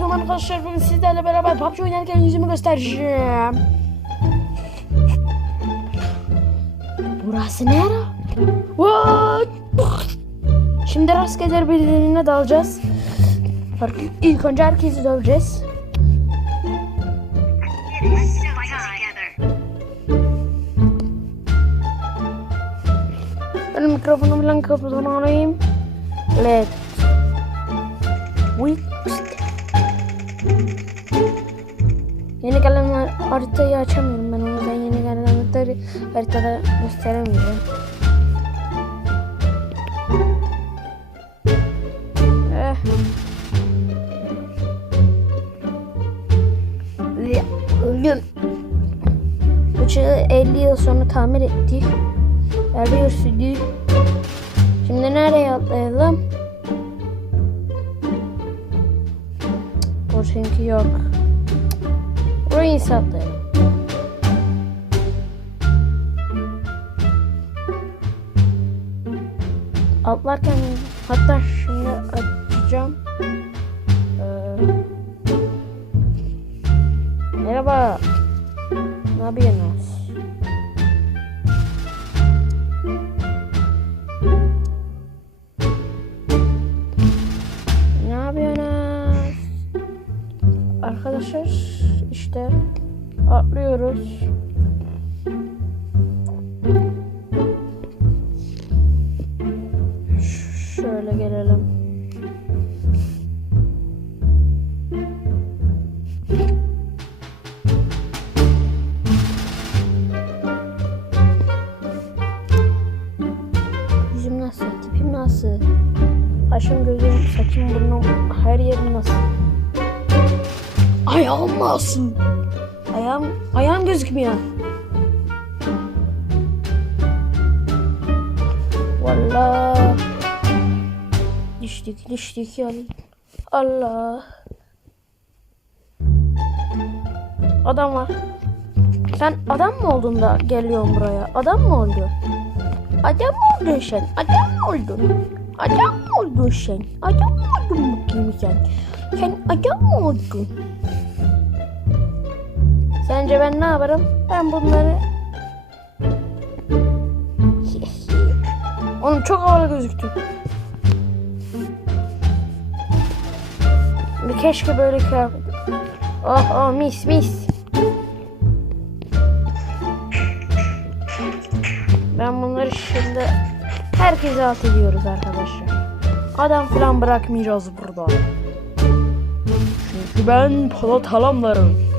Selamünaleyküm arkadaşlar. Bugün sizlerle beraber PUBG oynarken yüzümü göstereceğim. Burası nere? What? Şimdi rastgele birilerine dalacağız. İlk önce herkesi döveceğiz. Ben mikrofonu falan kapatını alayım. Let. Wait. Haritayı açamıyorum ben o yüzden yeni gelen haritayı haritada gösteremeyeceğim. Eh. Ya, Öldüm. Uçağı 50 yıl sonra tamir ettik. Arıyor sürdük. Şimdi nereye atlayalım? Cık, yok. Burayı ise işte atlıyoruz. Şöyle gelelim. Yüzüm nasıl? Tipim nasıl? Başım, gözüm, saçım, burnum, her yerim nasıl? Ayağım nasıl? Ayağım, ayağım gözükmüyor. Vallahi düştük düştük ya. Allah. Adam var. Sen adam mı oldun da geliyorsun buraya? Adam mı oldun? Adam mı oldun sen? Adam mı oldun? Adam mı oldun sen? Adam mı oldun bakayım sen? Sen adam mı oldun? Sence ben ne yaparım? Ben bunları... Oğlum çok havalı gözüktü. Bir keşke böyle kıyafet... Oh oh mis mis. Ben bunları şimdi herkese alt ediyoruz arkadaşlar. Adam falan bırakmayacağız burada. Çünkü ben Polat Halamlarım.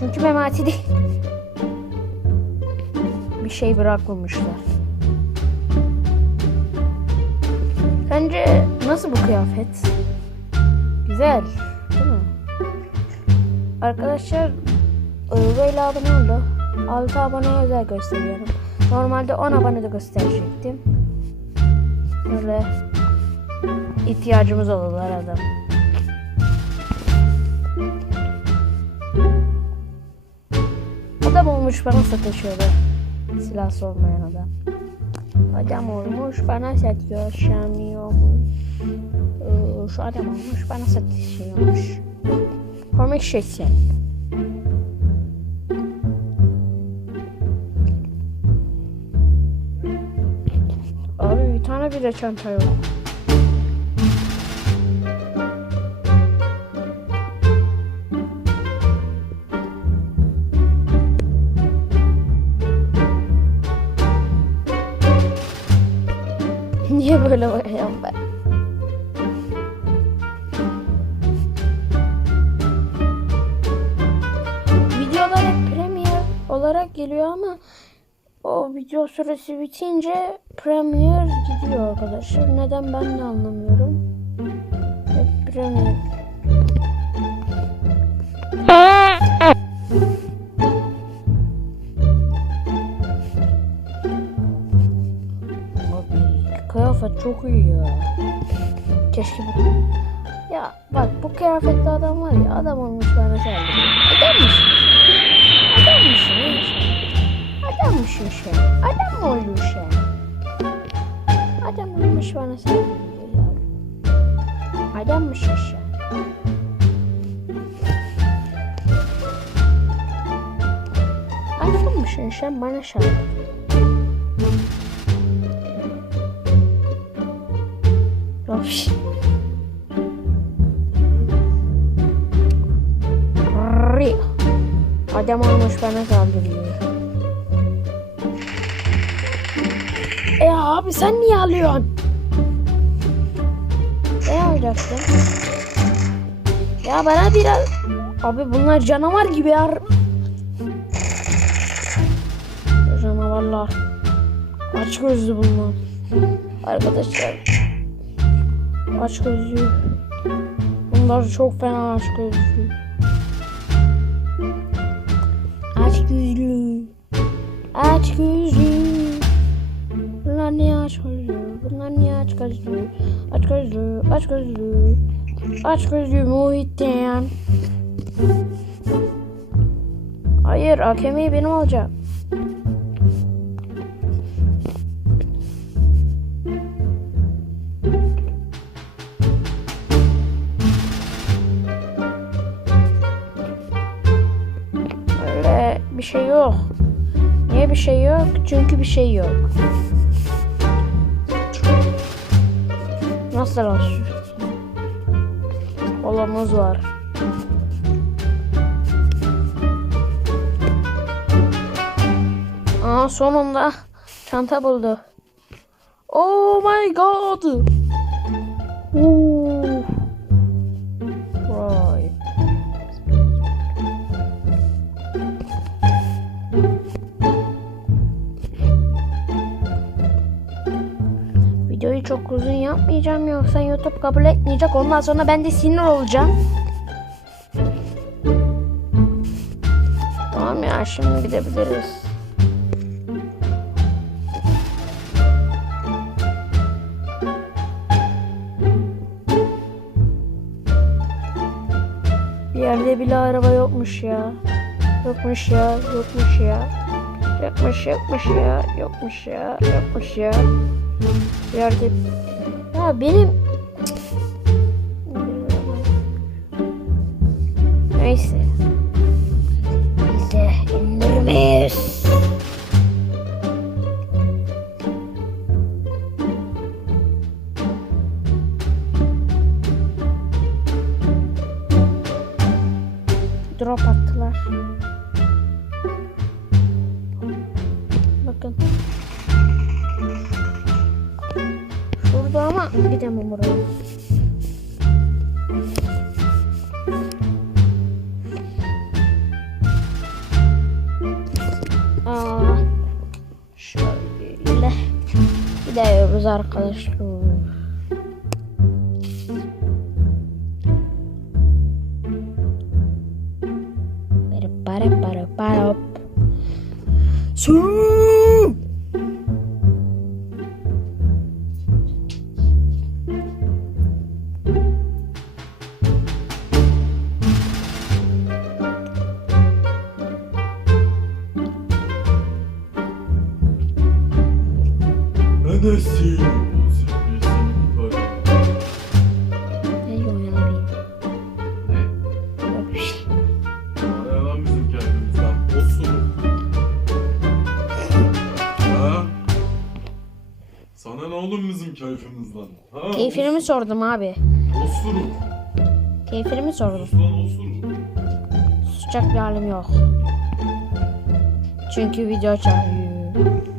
Çünkü memati değil. Bir şey bırakmamışlar. Sence nasıl bu kıyafet? Güzel. Değil mi? Arkadaşlar e, böyle abone oldu. 6 aboneye özel gösteriyorum. Normalde 10 abone de gösterecektim. Böyle ihtiyacımız olur arada. Adam olmuş bana sataşıyordu. Silahsı olmayan adam. Adam olmuş bana satıyor. Şamıyormuş. Ee, Şu adam olmuş bana satışıyormuş. Komik şeysin. Abi bir tane bile çanta yok. Böyle bakıyorum ben? Videolar hep premier olarak geliyor ama o video süresi bitince premier gidiyor arkadaşlar. Neden ben de anlamıyorum. Hep premier. Çok ya. Keşke bu... Ya bak bu kıyafetli adam var ya adam olmuş bana saldırıyor. Adam mısın? Adam mısın? Adam mısın sen? Adam olmuş bana saldırıyor ya. Adam mısın sen? Adam mısın sen bana saldırıyor? Olmuş bana saldırıyor. E abi sen niye alıyorsun? Ne alacaktın? Ya bana biraz... Abi bunlar canavar gibi ya. Canavarlar. Aç gözlü bunlar. Arkadaşlar. Aç gözlü. Bunlar çok fena aç gözlü. Gözlü. Aç gözlü. Bunlar niye aç gözlü? Bunlar niye aç gözlü? Aç gözlü, aç gözlü. Aç gözlü Muhittin. Hayır, AKM'yi benim alacağım. Bir şey yok. Niye bir şey yok? Çünkü bir şey yok. Nasıl olsun? Kolumuz var. Aa sonunda çanta buldu. Oh my god. Oo. Yoksa YouTube kabul etmeyecek. Ondan sonra ben de sinir olacağım. Tamam ya şimdi gidebiliriz. Bir yerde bile araba yokmuş ya. Yokmuş ya, yokmuş ya. Yokmuş, yokmuş ya, yokmuş ya, yokmuş ya. Yerde... Ya benim... Neyse. Biz de indirmeyiz. Drop attılar. Aa, şöyle gidiyoruz arkadaşlar. Para para para para. Sürprisin para. Ne? Yok bir şey. Para lan bizim kendimizden. Osuruk. Ha? Sana ne oğlum bizim keyfimizden? Ha? Keyfini sordum abi? Osuruk. Keyfini sordum? Sus lan osuruk. Susacak bir halim yok. Çünkü video çağırıyor.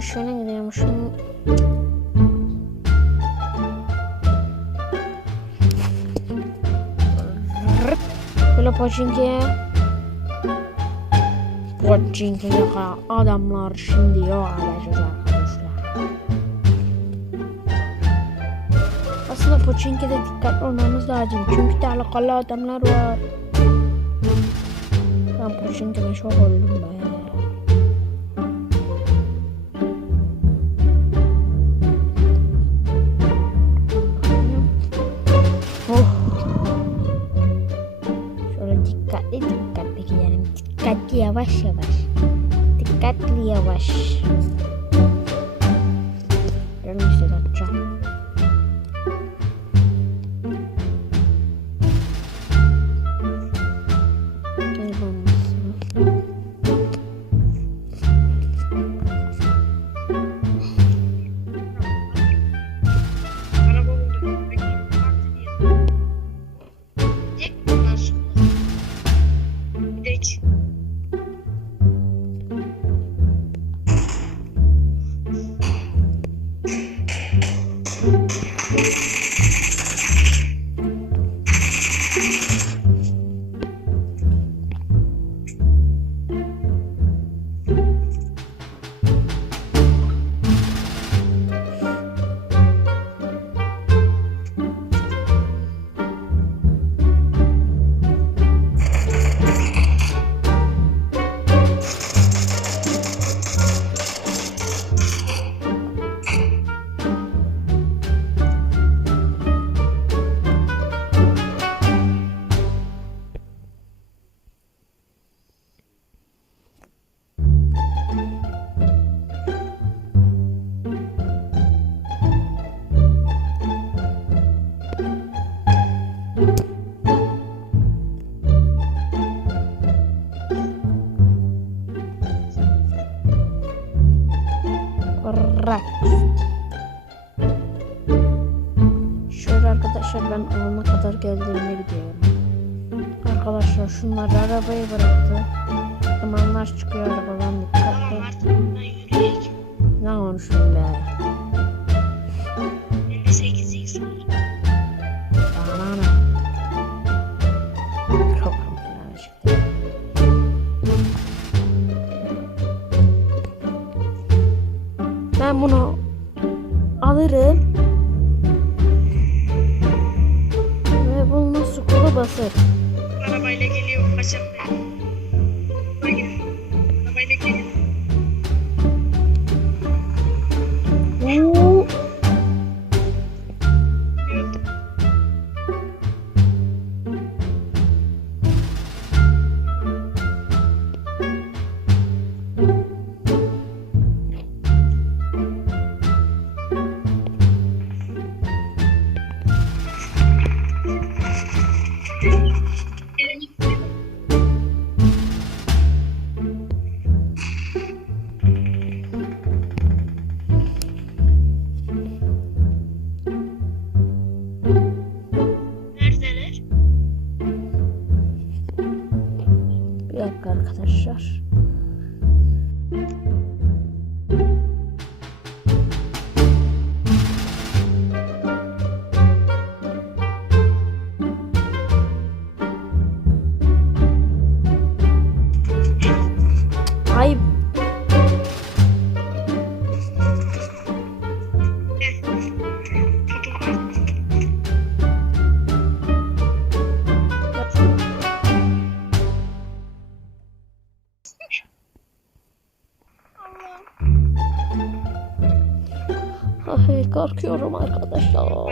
Saattir yanlış yöne gidiyormuşum. Böyle Pochinki'ye Pochinki'ye adamlar şimdi yok alacağız arkadaşlar. Aslında Pochinki'de dikkatli olmamız lazım. Çünkü tehlikeli adamlar var. Ben Pochinki'de çok oldum be. dikkatli gidelim. Dikkatli yavaş yavaş. Dikkatli yavaş. please. korkuyorum arkadaşlar.